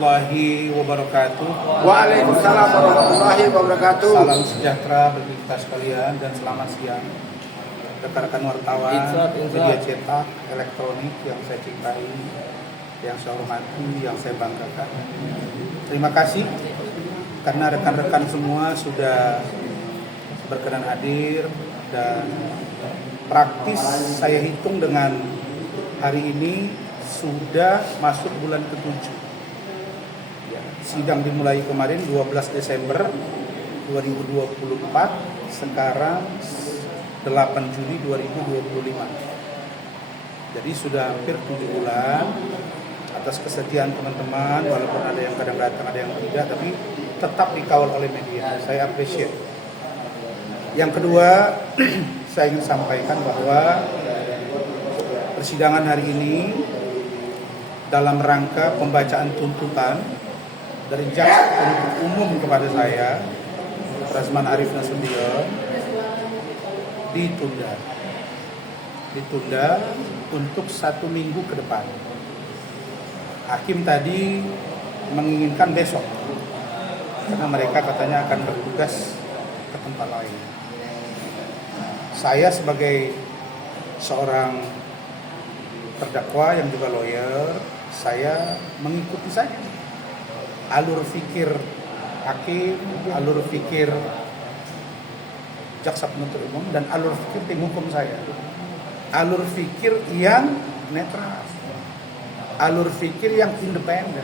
Warahmatullahi wabarakatuh. Waalaikumsalam warahmatullahi wabarakatuh. Salam sejahtera bagi kita sekalian dan selamat siang rekan-rekan wartawan, media cetak, elektronik yang saya cintai, yang saya hormati, yang saya banggakan. Terima kasih karena rekan-rekan semua sudah berkenan hadir dan praktis saya hitung dengan hari ini sudah masuk bulan ke-7. Sidang dimulai kemarin 12 Desember 2024, sekarang 8 Juli 2025. Jadi sudah hampir 7 bulan. Atas kesetiaan teman-teman, walaupun ada yang kadang datang, ada yang tidak, tapi tetap dikawal oleh media. Saya appreciate. Yang kedua, saya ingin sampaikan bahwa persidangan hari ini dalam rangka pembacaan tuntutan dari jaksa penuntut umum kepada saya, Razman Arif Nasution, ditunda untuk 1 minggu ke depan. Hakim tadi menginginkan besok karena mereka katanya akan bertugas ke tempat lain. Saya sebagai seorang terdakwa yang juga lawyer, saya mengikuti saja alur fikir hakim, alur fikir jaksa penuntut umum, dan alur fikir tim hukum saya. Alur fikir yang netral, alur fikir yang independen,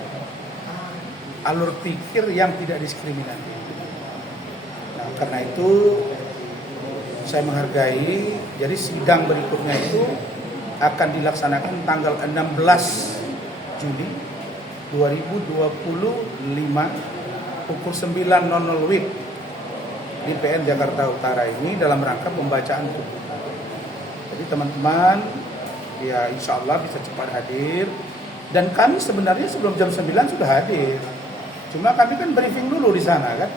alur fikir yang tidak diskriminatif. Nah, karena itu saya menghargai. Jadi sidang berikutnya itu akan dilaksanakan tanggal 16 Juli 2025 pukul 9.00 WIB di PN Jakarta Utara ini dalam rangka pembacaan tuntutan. Jadi teman-teman ya insya Allah bisa cepat hadir, dan kami sebenarnya sebelum jam 9 sudah hadir. Cuma kami kan briefing dulu di sana kan.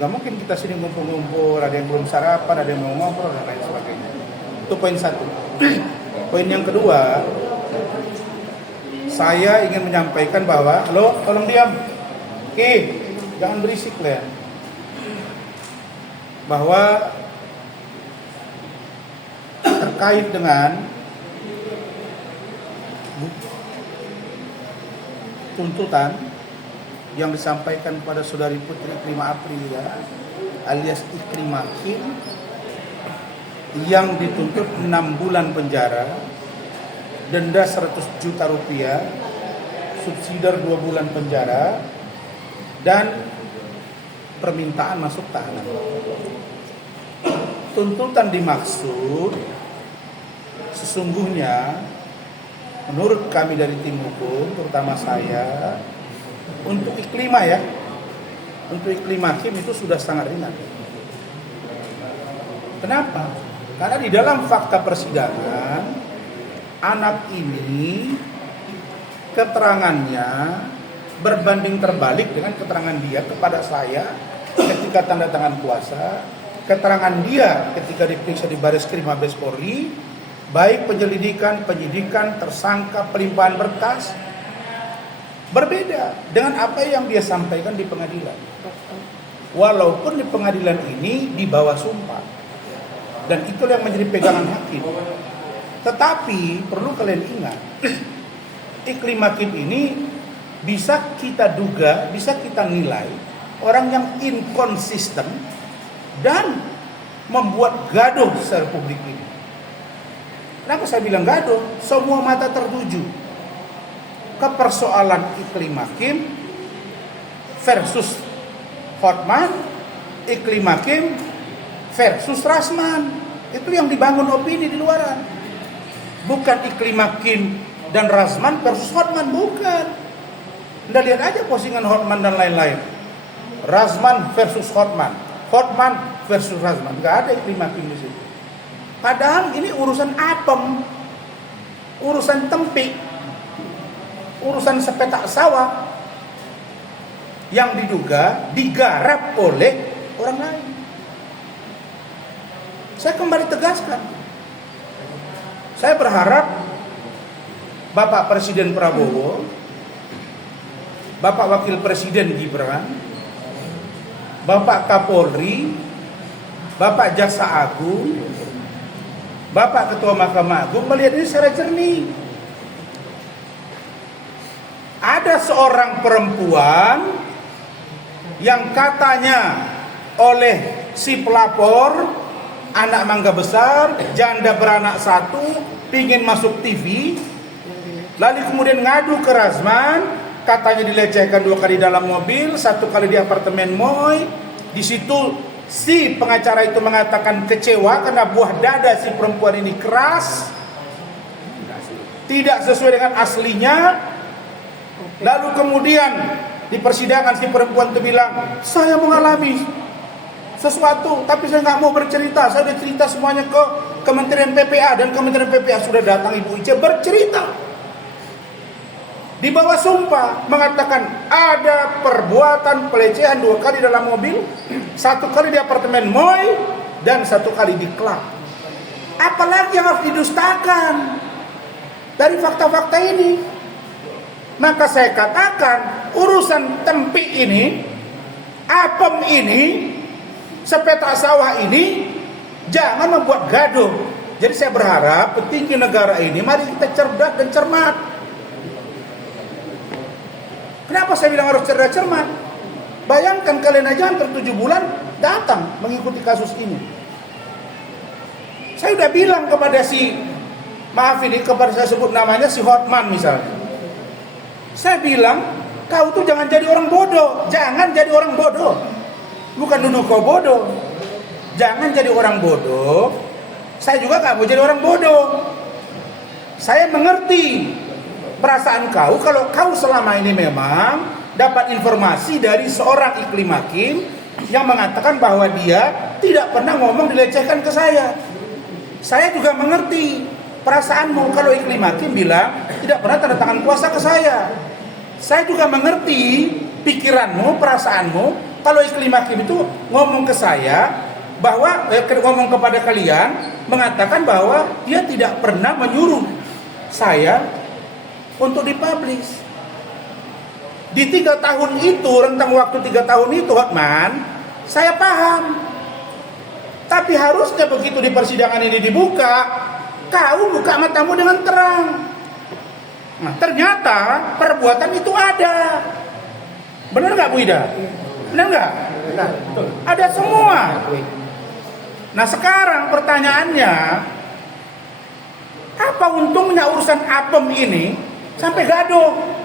Nggak mungkin kita sini ngumpul-ngumpul, ada yang belum sarapan, ada yang mau ngobrol dan lain sebagainya. Itu poin satu. Poin yang kedua, saya ingin menyampaikan bahwa, halo, tolong diam. Oke, jangan berisik lah. Bahwa terkait dengan tuntutan yang disampaikan kepada saudari Putri Ikrima Aprilia alias Ikrimah Kim yang dituntut 6 bulan penjara, denda 100 juta rupiah, subsidiar 2 bulan penjara, dan permintaan masuk tahanan. Tuntutan dimaksud sesungguhnya menurut kami dari tim hukum, terutama saya, untuk Iklimah ya, untuk Iklimah Kim itu sudah sangat ringan. Kenapa? Karena di dalam fakta persidangan, anak ini keterangannya berbanding terbalik dengan keterangan dia kepada saya ketika tanda tangan kuasa, keterangan dia ketika diperiksa di Bareskrim Mabes Polri, baik penyelidikan, penyidikan, tersangka, pelimpahan berkas, berbeda dengan apa yang dia sampaikan di pengadilan. Walaupun di pengadilan ini di bawah sumpah, dan itu yang menjadi pegangan hakim. Tetapi perlu kalian ingat, Iklimah Kim ini bisa kita duga, bisa kita nilai orang yang inkonsisten dan membuat gaduh secara publik ini. Kenapa saya bilang gaduh? Semua mata tertuju ke persoalan Iklimah Kim versus Hotman, Iklimah Kim versus Razman. Itu yang dibangun opini di luaran. Bukan Iklimah Kim dan Razman versus Hotman, bukan. Anda lihat aja postingan Hotman dan lain-lain. Razman versus Hotman, Hotman versus Razman. Nggak ada Iklimah Kim di situ. Padahal ini urusan apem, urusan tempik, urusan sepetak sawah yang diduga digarap oleh orang lain. Saya kembali tegaskan, saya berharap Bapak Presiden Prabowo Bapak Wakil Presiden Gibran, Bapak Kapolri, Bapak Jaksa Agung, Bapak Ketua Mahkamah Agung melihat ini secara jernih. Ada seorang perempuan yang katanya oleh si pelapor, anak mangga besar, janda beranak satu, pingin masuk TV, lalu kemudian ngadu ke Razman, katanya dilecehkan 2 kali dalam mobil, 1 kali di apartemen Moy. Di situ si pengacara itu mengatakan kecewa karena buah dada si perempuan ini keras, tidak sesuai dengan aslinya. Lalu kemudian di persidangan si perempuan itu bilang, saya mengalami sesuatu, tapi saya nggak mau bercerita. Saya sudah cerita semuanya ke Kementerian PPA, dan Kementerian PPA sudah datang Ibu Ice bercerita. Di bawah sumpah mengatakan ada perbuatan pelecehan 2 kali dalam mobil, 1 kali di apartemen Moy, dan 1 kali di klub. Apalagi yang harus didustakan dari fakta-fakta ini? Maka saya katakan urusan tempi ini, apem ini, sepetak sawah ini jangan membuat gaduh. Jadi saya berharap petinggi negara ini mari kita cerdas dan cermat. Kenapa saya bilang harus cerdas cermat? Bayangkan kalian aja hampir 7 bulan datang mengikuti kasus ini. Saya udah bilang kepada kepada saya sebut namanya si Hotman misalnya. Saya bilang, kau tuh jangan jadi orang bodoh. Jangan jadi orang bodoh. Bukan nuduh kau bodoh. Jangan jadi orang bodoh. Saya juga gak mau jadi orang bodoh. Saya mengerti perasaan kau kalau kau selama ini memang dapat informasi dari seorang Iklim Hakim yang mengatakan bahwa dia tidak pernah ngomong dilecehkan ke saya. Saya juga mengerti perasaanmu kalau Iklim Hakim bilang tidak pernah tanda tangan kuasa ke saya. Saya juga mengerti pikiranmu, perasaanmu kalau Iklim Hakim itu ngomong ke saya bahwa ngomong kepada kalian mengatakan bahwa dia tidak pernah menyuruh saya untuk dipublish. Di 3 tahun itu, rentang waktu 3 tahun itu, Hotman, saya paham. Tapi harusnya begitu di persidangan ini dibuka, kau buka matamu dengan terang. Nah, ternyata perbuatan itu ada. Benar nggak Bu Ida? Benar nggak? Ada semua. Nah sekarang pertanyaannya, apa untungnya urusan apem ini sampai gaduh?